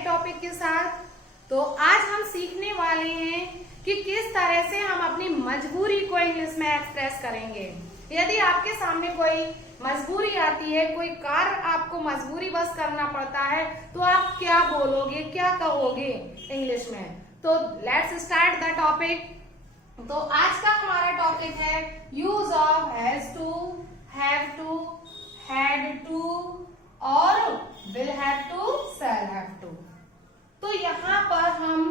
नए टॉपिक के साथ। तो आज हम सीखने वाले हैं कि किस तरह से हम अपनी मजबूरी को इंग्लिश में एक्सप्रेस करेंगे। यदि आपके सामने कोई मजबूरी आती है, कोई कार्य आपको मजबूरी बस करना पड़ता है, तो आप क्या बोलोगे, क्या कहोगे इंग्लिश में। तो लेट्स स्टार्ट द टॉपिक। तो आज का हमारा टॉपिक है use of has to, have to, had to और will have to, shall have to. तो यहाँ पर हम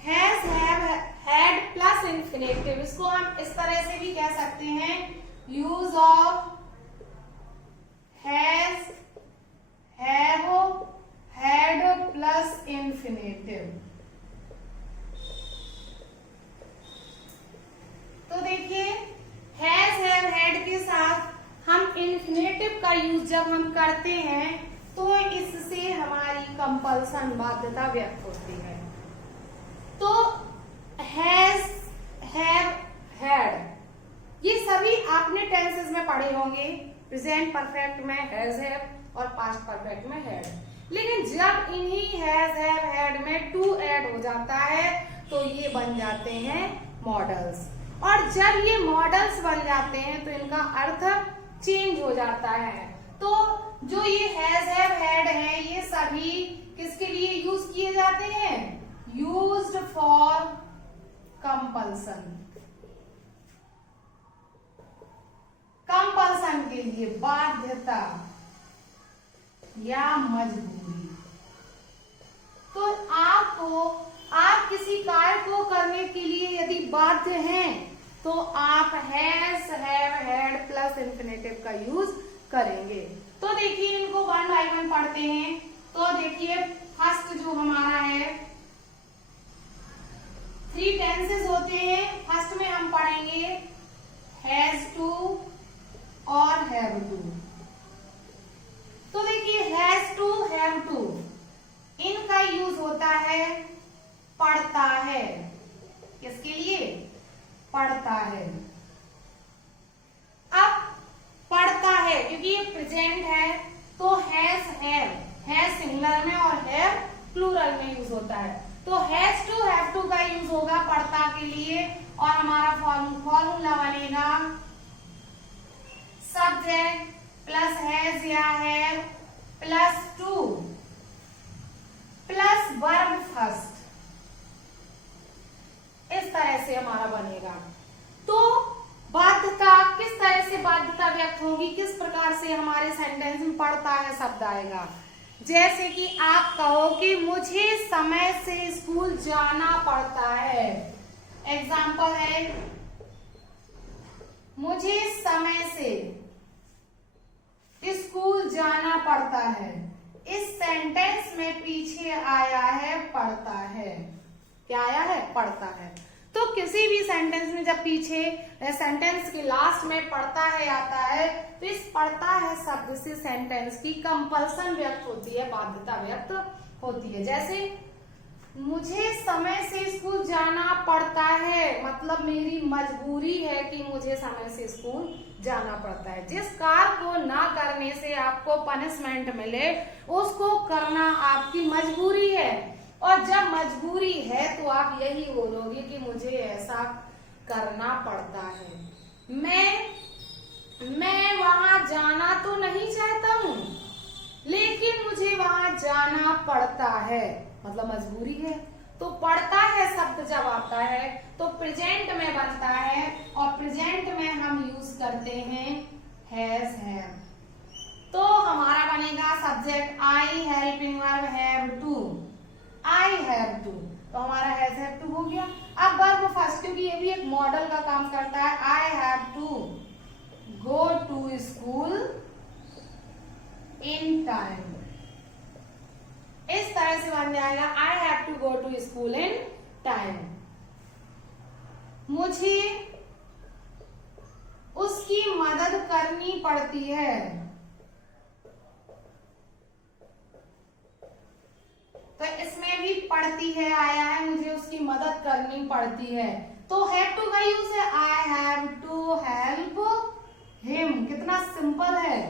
has, have, had plus infinitive, इसको हम इस तरह से भी कह सकते हैं use of has, have, had plus infinitive. तो देखिए हैज, हैव, हैड के साथ हम इंफिनिटिव का यूज जब हम करते हैं तो इससे हमारी कंपल्सन, बाध्यता व्यक्त होती है। तो हैज, हैव, हैड ये सभी आपने टेंसेस में पढ़े होंगे। प्रेजेंट परफेक्ट में हैज, हैव और पास्ट परफेक्ट में हैड। लेकिन जब इन्हीं हैज, हैव, हैड में टू ऐड हो जाता है तो ये बन जाते हैं मॉडल्स। और जब ये मॉडल्स बन जाते हैं तो इनका अर्थ चेंज हो जाता है। तो जो ये हैज, हैव, हैड है ये सभी किसके लिए यूज किए जाते हैं? यूज्ड फॉर कंपल्सन, कंपल्सन के लिए, बाध्यता या मजबूरी। तो आप किसी कार्य को करने के लिए यदि बाध्य हैं तो आप has, have, had plus infinitive का यूज करेंगे। तो देखिए इनको वन बाय वन पढ़ते हैं। तो देखिए फर्स्ट जो हमारा है 3 टेंसेस होते हैं। फर्स्ट में हम पढ़ेंगे हैज टू और हैव टू। तो देखिए हैज टू, हैव टू इनका यूज होता है पढ़ता है। किसके लिए? पढ़ता है। अब पढ़ता है क्योंकि ये प्रेजेंट है तो हैज, हैव सिंगुलर में और हैव प्लूरल में यूज होता है। तो हैज टू, हैव टू का यूज होगा पढ़ता के लिए और हमारा फॉर्मूला बनेगा सब्जेक्ट प्लस हैज या have plus two plus verb first. इस तरह से हमारा बनेगा। तो बाध्यता, किस तरह से बाध्यता व्यक्त होगी, किस प्रकार से हमारे सेंटेंस में पढ़ता है शब्द आएगा। जैसे कि आप कहो कि मुझे समय से स्कूल जाना पड़ता है। एग्जाम्पल है मुझे समय से स्कूल जाना पड़ता है। इस सेंटेंस में पीछे आया है पढ़ता है। क्या आया है? पढ़ता है। तो किसी भी सेंटेंस में जब पीछे सेंटेंस के लास्ट में पढ़ता है आता है तो इस पढ़ता है शब्द से सेंटेंस की कंपल्सन व्यक्त होती है, बाध्यता व्यक्त होती है। जैसे मुझे समय से स्कूल जाना पड़ता है, मतलब मेरी मजबूरी है कि मुझे समय से स्कूल जाना पड़ता है। जिस कार्य को ना करने से आपको पनिशमेंट मिले उसको करना आपकी मजबूरी है। और जब मजबूरी है तो आप यही बोलोगे कि मुझे ऐसा करना पड़ता है। मैं वहां जाना तो नहीं चाहता हूं लेकिन मुझे वहां जाना पड़ता है, मतलब मजबूरी है। तो पड़ता है शब्द जब आता है तो प्रेजेंट में बनता है और प्रेजेंट में हम यूज करते हैं हैज, हैव। तो हमारा बनेगा subject I, helping verb have to, I have to. तो हमारा हैज, हैव टू हो गया। अब वर्ब फर्स्ट, क्योंकि ये भी एक मॉडल का काम करता है। I have to go to school in time. इस तरह से बन जाएगा I have to go to school in time. मुझे उसकी मदद करनी पड़ती है। तो इसमें भी पड़ती है आया है, मुझे उसकी मदद करनी पड़ती है। तो हैव टू का यूज है I have to help him. कितना सिंपल है,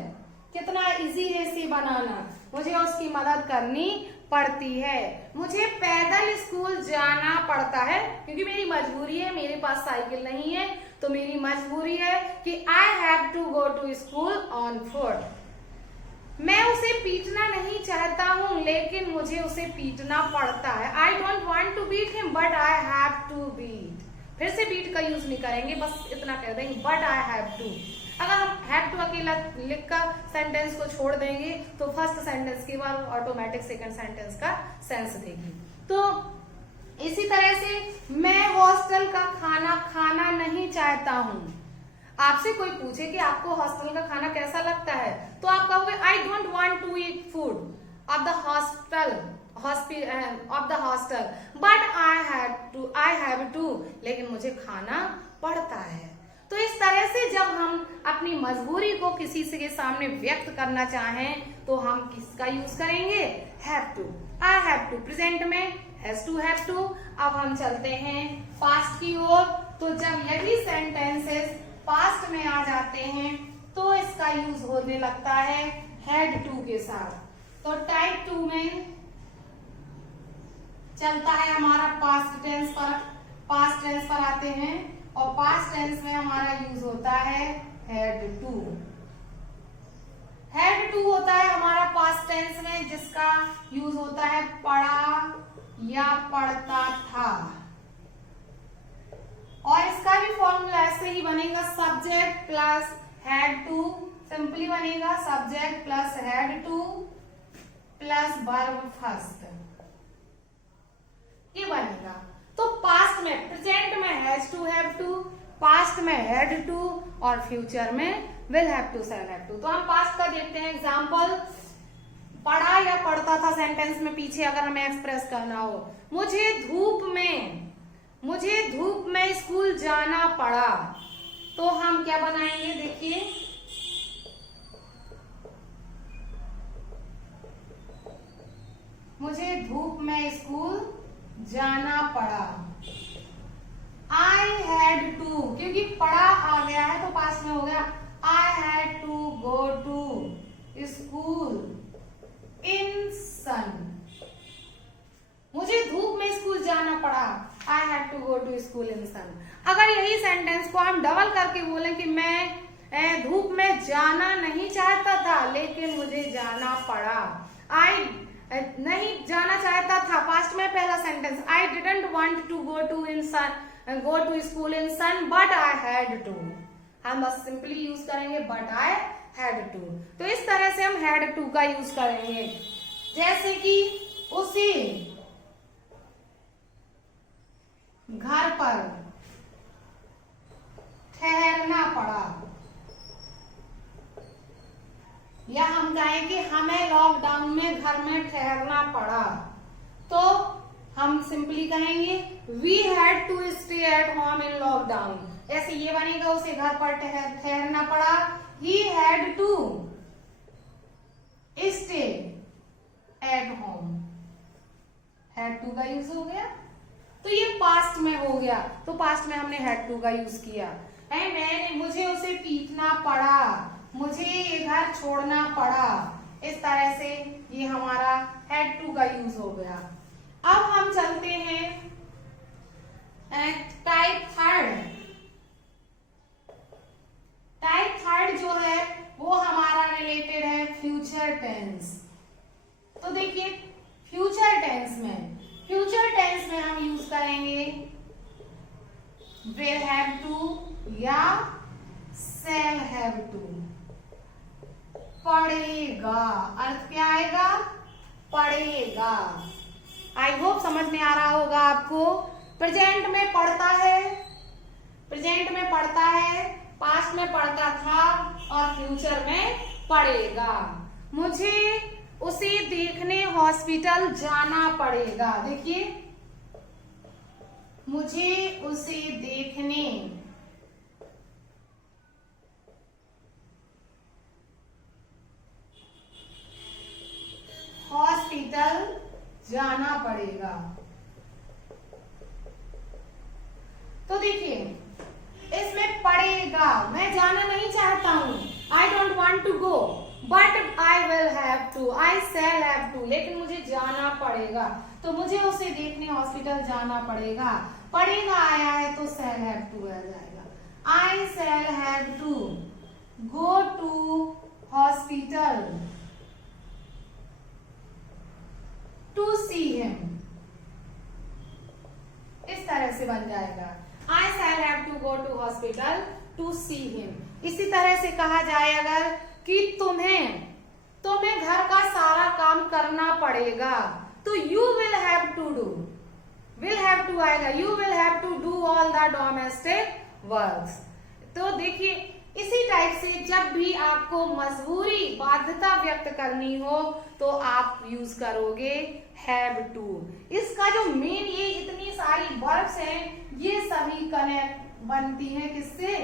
कितना इजी है इसे बनाना। मुझे उसकी मदद करनी पड़ती है। मुझे पैदल स्कूल जाना पड़ता है क्योंकि मेरी मजबूरी है, मेरे पास साइकिल नहीं है, तो मेरी मजबूरी है कि I have to go to school on foot. मैं उसे पीटना नहीं चाहता हूँ लेकिन मुझे उसे पीटना पड़ता है। I don't want to beat him but I have to beat. फिर से बीट का यूज नहीं करेंगे, बस इतना कह देंगे बट आई हैव टू। अगर हम हैव टू अकेला लिखकर सेंटेंस को छोड़ देंगे तो फर्स्ट सेंटेंस की बार ऑटोमेटिक सेकंड सेंटेंस का सेंस देगी। तो इसी तरह से मैं हॉस्टल का खाना खाना नहीं चाहता हूँ। आपसे कोई पूछे कि आपको हॉस्टल का खाना कैसा लगता है तो आप कहोगे I don't want to eat food of the hostel but I have to, लेकिन मुझे खाना पड़ता है। तो इस तरह से जब हम अपनी मजबूरी को किसी से के सामने व्यक्त करना चाहें तो हम किसका यूज करेंगे? Have to. I have to present में, हैज टू, हैव टू। अब हम चलते हैं पास्ट की ओर। तो जब यही सेंटेंसेस पास्ट में आ जाते हैं तो इसका यूज होने लगता है हैड टू के साथ। तो टाइप 2 में चलता है हमारा पास्ट टेंस पर आते हैं और पास्ट टेंस में हमारा यूज होता है हैड टू। हैड टू होता है हमारा पास्ट टेंस में जिसका यूज होता है पढ़ा या पढ़ता था, और इसका भी फॉर्मूला ऐसे ही बनेगा subject plus had to. Simply बनेगा subject plus had to plus verb first, ये बनेगा। तो पास्ट में, प्रेजेंट में has to, have to, past में हैड टू और फ्यूचर में will have to, shall have to. तो हम पास्ट का देखते हैं एग्जांपल। पढ़ा या पढ़ता था सेंटेंस में पीछे अगर हमें एक्सप्रेस करना हो, मुझे धूप में स्कूल जाना पड़ा, तो हम क्या बनाएंगे? देखिए, मुझे धूप में स्कूल जाना पड़ा। आई हैड टू, क्योंकि पढ़ा आ गया है तो पास में हो गया। I had to go to school in sun, मुझे धूप में स्कूल जाना पड़ा। I had to go to school in sun. अगर यही सेंटेंस को हम डबल करके बोलें कि मैं धूप में जाना नहीं चाहता था लेकिन मुझे जाना पड़ा। आई नहीं जाना चाहता था, पास्ट में पहला sentence, I didn't want to go to school in sun but I had to. हम बस सिंपली यूज करेंगे बट आई हैड टू। तो इस तरह से हम हैड टू का यूज करेंगे। जैसे कि उसे घर पर ठहरना पड़ा, या हम कहें कि हमें लॉकडाउन में घर में ठहरना पड़ा, तो हम सिंपली कहेंगे we had to stay at home in lockdown. ऐसे ये बनेगा, उसे घर पर ठहरना पड़ा, he had to stay at home. Had to का यूज हो गया, तो ये पास्ट में हो गया, तो पास्ट में हमने हैड टू का यूज किया। मुझे उसे पीटना पड़ा, मुझे ये घर छोड़ना पड़ा। इस तरह से ये हमारा हैड टू का यूज हो गया। अब हम चलते हैं टाइप थर्ड। टाइप थर्ड जो है वो हमारा रिलेटेड है फ्यूचर टेंस। तो देखिए, फ्यूचर टेंस में हम यूज करेंगे विल हैव टू या शैल हैव टू। पढ़ेगा, अर्थ क्या आएगा? पढ़ेगा। आई होप समझ में आ रहा होगा आपको। प्रेजेंट में पढ़ता है, पास्ट में पढ़ता था और फ्यूचर में पढ़ेगा। मुझे उसे देखने हॉस्पिटल जाना पड़ेगा। देखिए, मुझे उसे देखने हॉस्पिटल जाना पड़ेगा। तो देखिए, इसमें पड़ेगा, मैं जाना नहीं चाहता हूं, I don't want to go, but I will have to, I shall have to, लेकिन मुझे जाना पड़ेगा, तो मुझे उसे देखने हॉस्पिटल जाना पड़ेगा। पड़ेगा आया है तो शैल हैव टू आ जाएगा। I shall have to go to hospital to see him, इस तरह से बन जाएगा। I shall have to go to hospital to see him. इसी तरह से कहा जाए अगर कि तुम्हें घर का सारा काम करना पड़ेगा, तो you will have to do, will have to आएगा, you will have to do all the domestic works. तो देखिए इसी टाइप से जब भी आपको मजबूरी बाध्यता व्यक्त करनी हो तो आप यूज करोगे हैव टू। इसका जो मेन ये इतनी सारी वर्ब्स हैं ये सभी कनेक्ट बनती हैं किससे,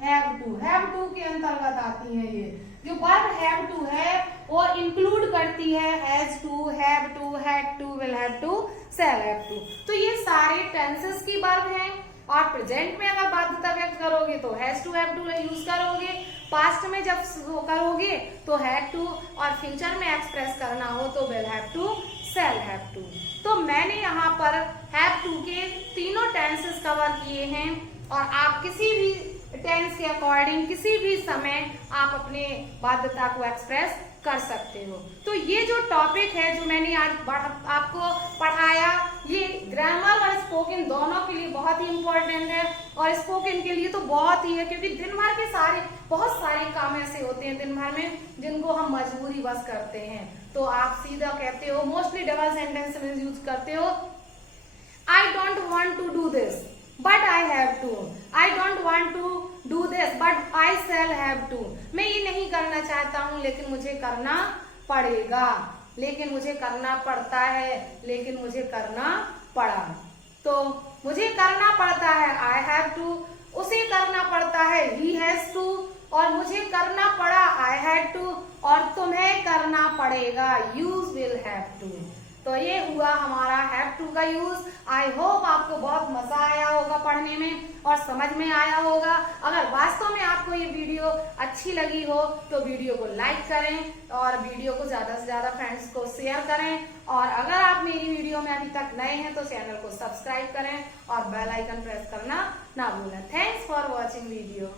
हैव टू। हैव टू के अंतर्गत आती है ये जो वर्ब हैव टू है वो इंक्लूड करती है has to, have to, had to, will have to, shall have to. तो ये सारे टेंसेस की वर्ब हैं और प्रेजेंट में अगर बाध्यता व्यक्त करोगे तो has to have to use करोगे, पास्ट में जब करोगे तो हैड टू, और फ्यूचर में एक्सप्रेस करना हो तो will have to, shall have to. तो मैंने यहाँ पर हैव टू के तीनों टेंसेस कवर किए हैं और आप किसी भी टेंस के अकॉर्डिंग किसी भी समय आप अपने बाध्यता को एक्सप्रेस कर सकते हो। तो ये जो टॉपिक है जो मैंने आज आपको पढ़ाया ये ग्रामर और स्पोकन दोनों के लिए बहुत ही इम्पोर्टेंट है, और स्पोकन के लिए तो बहुत ही है क्योंकि दिन भर के बहुत सारे काम ऐसे होते हैं दिन भर में जिनको हम मजबूरी बस करते हैं। तो आप सीधा कहते हो, मोस्टली डबल सेंटेंस में यूज करते हो, I don't want to do this but I have to, I don't want to do this but I shall have to. मैं ये नहीं करना चाहता हूं लेकिन मुझे करना पड़ेगा, लेकिन मुझे करना पड़ता है, लेकिन मुझे करना पड़ा। तो मुझे करना पड़ता है आई हैव टू, उसे करना पड़ता है ही हैज टू, और मुझे करना पड़ा आई हैड टू, और तुम्हें करना पड़ेगा यूज विल हैव टू। तो ये हुआ हमारा हैव टू का यूज। आई होप आपको बहुत मजा आया होगा पढ़ने में और समझ में आया होगा। अगर वास्तव में आपको ये वीडियो अच्छी लगी हो तो वीडियो को लाइक करें और वीडियो को ज्यादा से ज्यादा फ्रेंड्स को शेयर करें, और अगर आप मेरी वीडियो में अभी तक नए हैं तो चैनल को सब्सक्राइब करें और बेल आइकन प्रेस करना ना भूलें। Thanks for watching video.